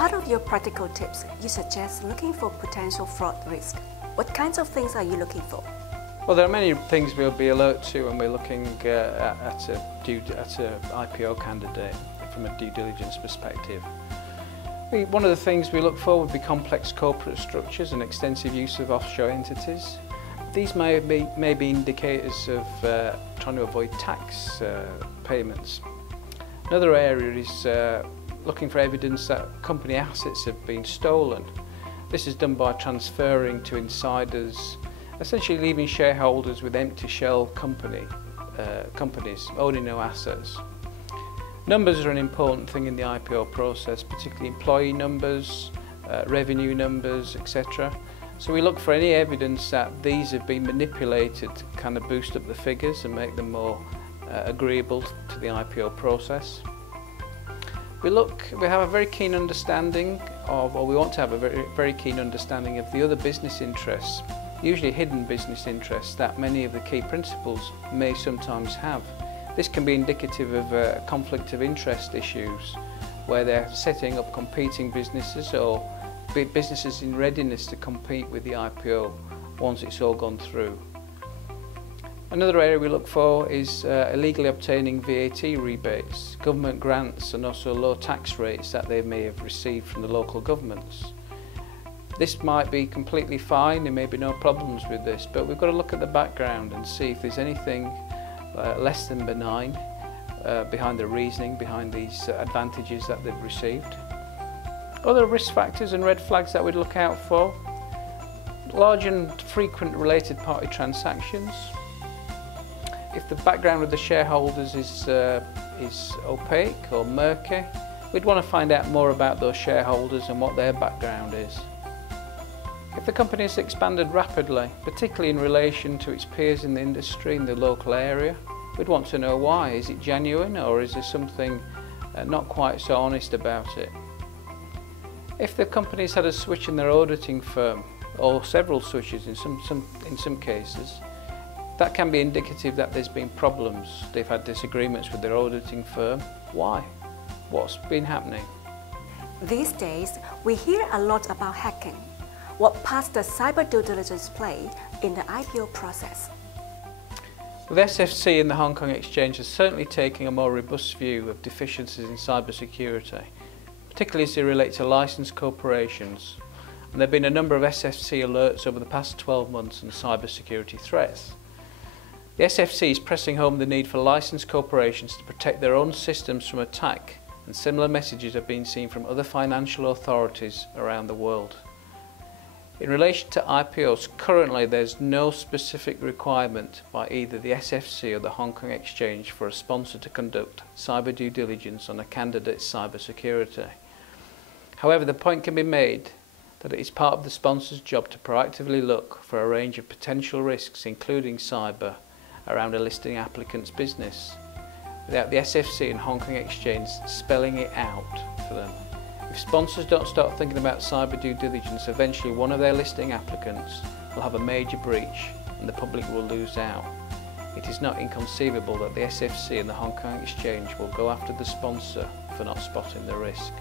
part of your practical tips, you suggest looking for potential fraud risk. What kinds of things are you looking for? Well, there are many things we'll be alert to when we're looking at an IPO candidate from a due diligence perspective. One of the things we look for would be complex corporate structures and extensive use of offshore entities. These may be indicators of trying to avoid tax payments. Another area is looking for evidence that company assets have been stolen. This is done by transferring to insiders, essentially leaving shareholders with empty shell companies owning no assets. Numbers are an important thing in the IPO process, particularly employee numbers, revenue numbers, etc. So we look for any evidence that these have been manipulated to kind of boost up the figures and make them more agreeable to the IPO process. We have a very keen understanding of, or we want to have a very keen understanding of the other business interests, usually hidden business interests that many of the key principals may sometimes have. This can be indicative of conflict of interest issues where they're setting up competing businesses or businesses in readiness to compete with the IPO once it's all gone through. Another area we look for is illegally obtaining VAT rebates, government grants and also low tax rates that they may have received from the local governments. This might be completely fine, there may be no problems with this, but we've got to look at the background and see if there's anything less than benign behind the reasoning behind these advantages that they've received. Other risk factors and red flags that we'd look out for: large and frequent related party transactions. If the background of the shareholders is opaque or murky, we'd want to find out more about those shareholders and what their background is. If the company has expanded rapidly, particularly in relation to its peers in the industry in the local area, we'd want to know why. Is it genuine, or is there something not quite so honest about it? If the company's had a switch in their auditing firm, or several switches in some cases, that can be indicative that there's been problems. They've had disagreements with their auditing firm. Why? What's been happening? These days, we hear a lot about hacking. What part does cyber due diligence play in the IPO process? The SFC and the Hong Kong Exchange are certainly taking a more robust view of deficiencies in cybersecurity, particularly as they relate to licensed corporations. And there have been a number of SFC alerts over the past 12 months on cybersecurity threats. The SFC is pressing home the need for licensed corporations to protect their own systems from attack, and similar messages have been seen from other financial authorities around the world. In relation to IPOs, currently there's no specific requirement by either the SFC or the Hong Kong Exchange for a sponsor to conduct cyber due diligence on a candidate's cybersecurity. However, the point can be made that it is part of the sponsor's job to proactively look for a range of potential risks, including cyber, around a listing applicant's business, without the SFC and Hong Kong Exchange spelling it out for them. If sponsors don't start thinking about cyber due diligence, eventually one of their listing applicants will have a major breach and the public will lose out. It is not inconceivable that the SFC and the Hong Kong Exchange will go after the sponsor for not spotting the risk.